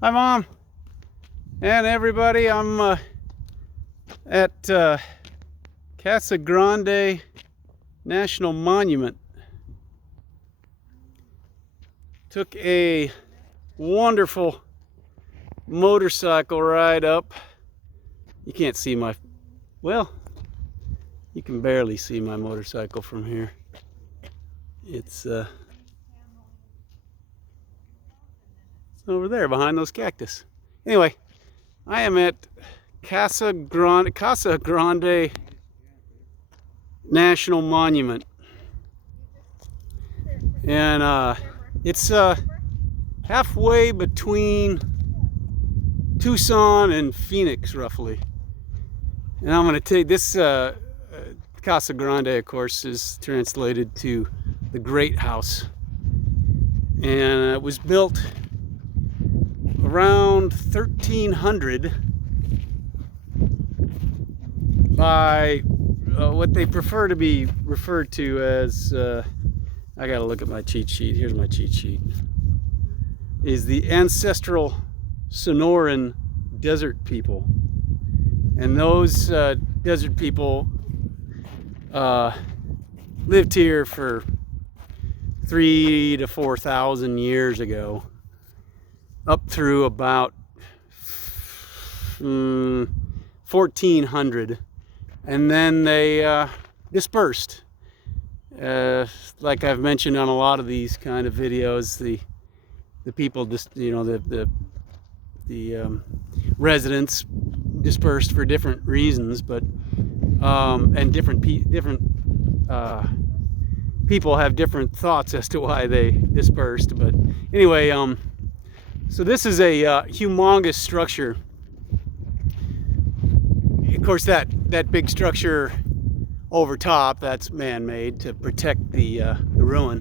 Hi, Mom, and everybody. I'm at Casa Grande National Monument. Took a wonderful motorcycle ride up. You can't see my, well, you can barely see my motorcycle from here. It's over there behind those cactus. Anyway, I am at Casa Grande National Monument, and it's halfway between Tucson and Phoenix, roughly. And I'm going to take this. Casa Grande, of course, is translated to the Great House, and it was built around 1300 by what they prefer to be referred to as, I gotta look at my cheat sheet, here's my cheat sheet, is the ancestral Sonoran desert people. And those desert people lived here for 3,000 to 4,000 years ago, up through about 1400, and then they dispersed. Like I've mentioned on a lot of these kind of videos, the people just, you know, the residents dispersed for different reasons, but and different people have different thoughts as to why they dispersed. But anyway, so this is a humongous structure. Of course, that big structure over top, that's man-made to protect the ruin.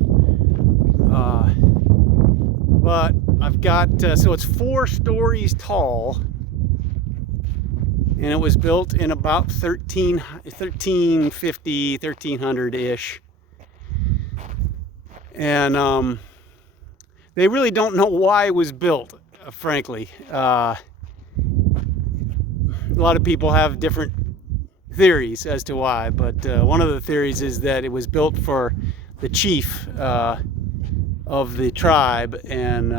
But I've got, so it's 4 stories tall, and it was built in about 1350, 1300-ish. And they really don't know why it was built, frankly. A lot of people have different theories as to why, but one of the theories is that it was built for the chief of the tribe, and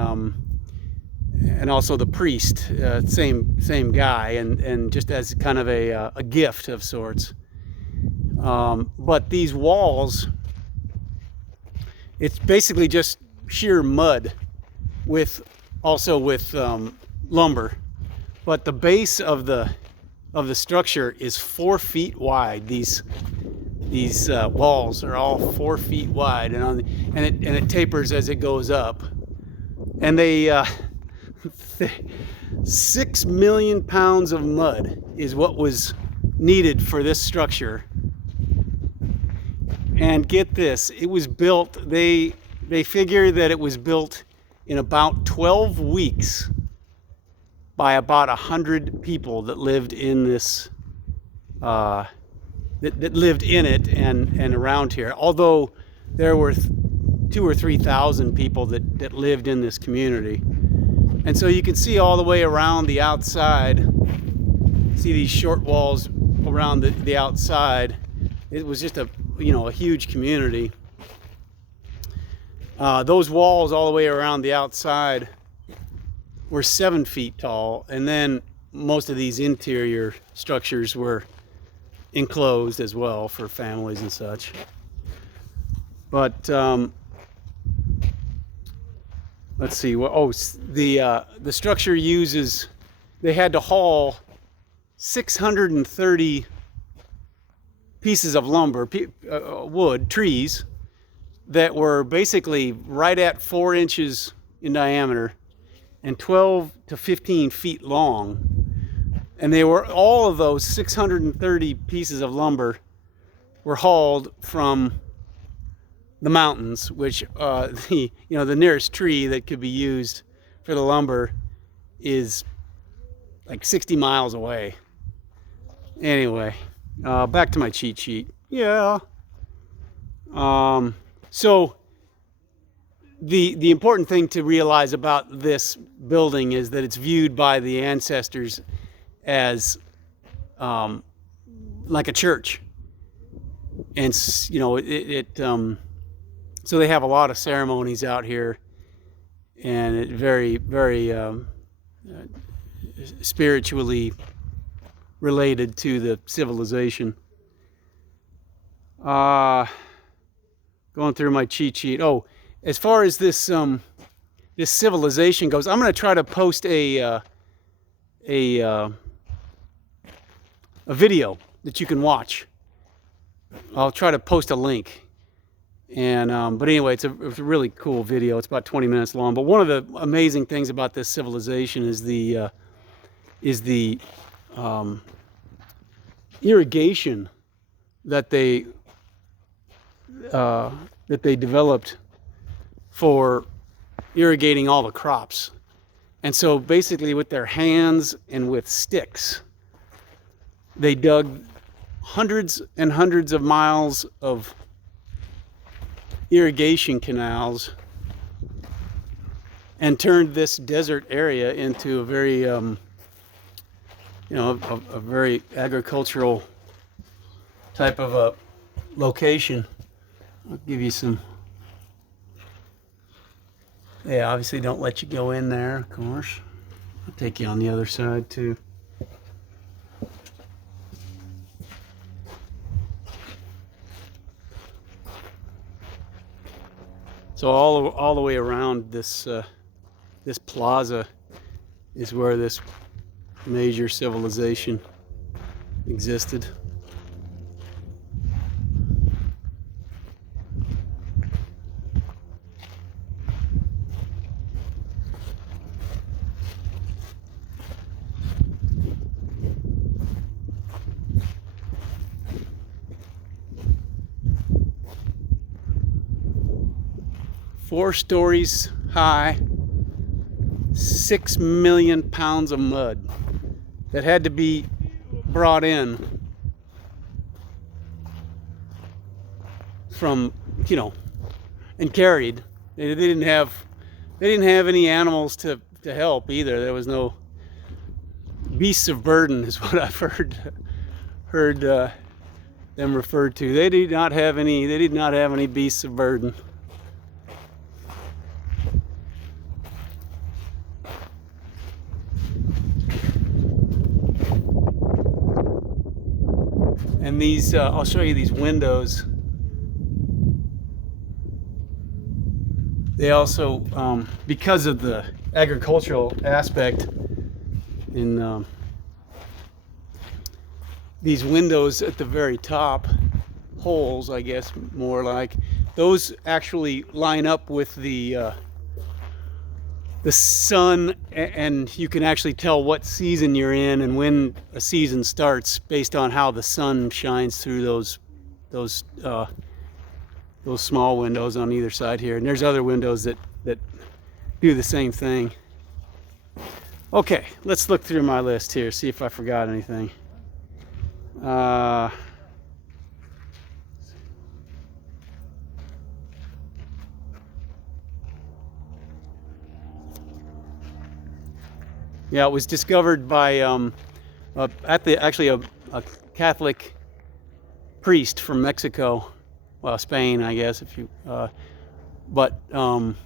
also the priest, same guy, and just as kind of a gift of sorts. But these walls, it's basically just sheer mud with lumber, but the base of the structure is 4 feet wide. These walls are all 4 feet wide, and it tapers as it goes up. And they 6 million pounds of mud is what was needed for this structure. And get this, it was built, they figure that it was built in about 12 weeks by about 100 people that lived in this, that lived in it and around here. Although there were 2,000 or 3,000 people that lived in this community. And so you can see all the way around the outside, see these short walls around the outside. It was just a huge community. Those walls all the way around the outside were 7 feet tall, and then most of these interior structures were enclosed as well for families and such. But let's see. The structure uses. They had to haul 630 pieces of lumber, wood, trees that were basically right at 4 inches in diameter and 12 to 15 feet long. And all of those 630 pieces of lumber were hauled from the mountains, which the nearest tree that could be used for the lumber is like 60 miles away. Anyway, back to my cheat sheet. Yeah. So the important thing to realize about this building is that it's viewed by the ancestors as like a church, and you know so they have a lot of ceremonies out here, and it very spiritually related to the civilization. Going through my cheat sheet. Oh, as far as this this civilization goes, I'm going to try to post a video that you can watch. I'll try to post a link. And but anyway, it's a really cool video. It's about 20 minutes long. But one of the amazing things about this civilization is the irrigation that they developed for irrigating all the crops. And so basically with their hands and with sticks, they dug hundreds and hundreds of miles of irrigation canals and turned this desert area into a very you know, a very agricultural type of a location. I'll give you some. They obviously don't let you go in there, of course. I'll take you on the other side too. So all the way around this this plaza is where this major civilization existed. Four stories high, 6 million pounds of mud that had to be brought in from, you know, and carried. They didn't have any animals to help either. There was no beasts of burden, is what I've heard them referred to. They did not have any beasts of burden. And these, I'll show you these windows. They also, because of the agricultural aspect in these windows at the very top, holes, I guess, more like, those actually line up with the sun, and you can actually tell what season you're in and when a season starts based on how the sun shines through those small windows on either side here. And there's other windows that do the same thing. Okay, let's look through my list here, see if I forgot anything. Yeah, it was discovered by actually a Catholic priest from Mexico, well, Spain, I guess, if you. But in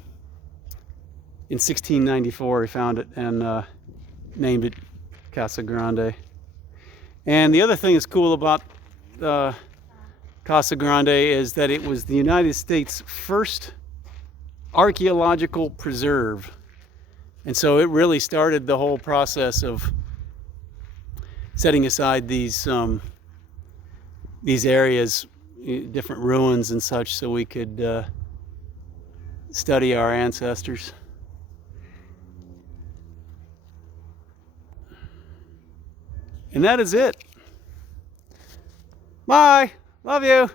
1694, he found it and named it Casa Grande. And the other thing that's cool about Casa Grande is that it was the United States' first archaeological preserve. And so it really started the whole process of setting aside these areas, different ruins and such, so we could study our ancestors. And that is it. Bye. Love you.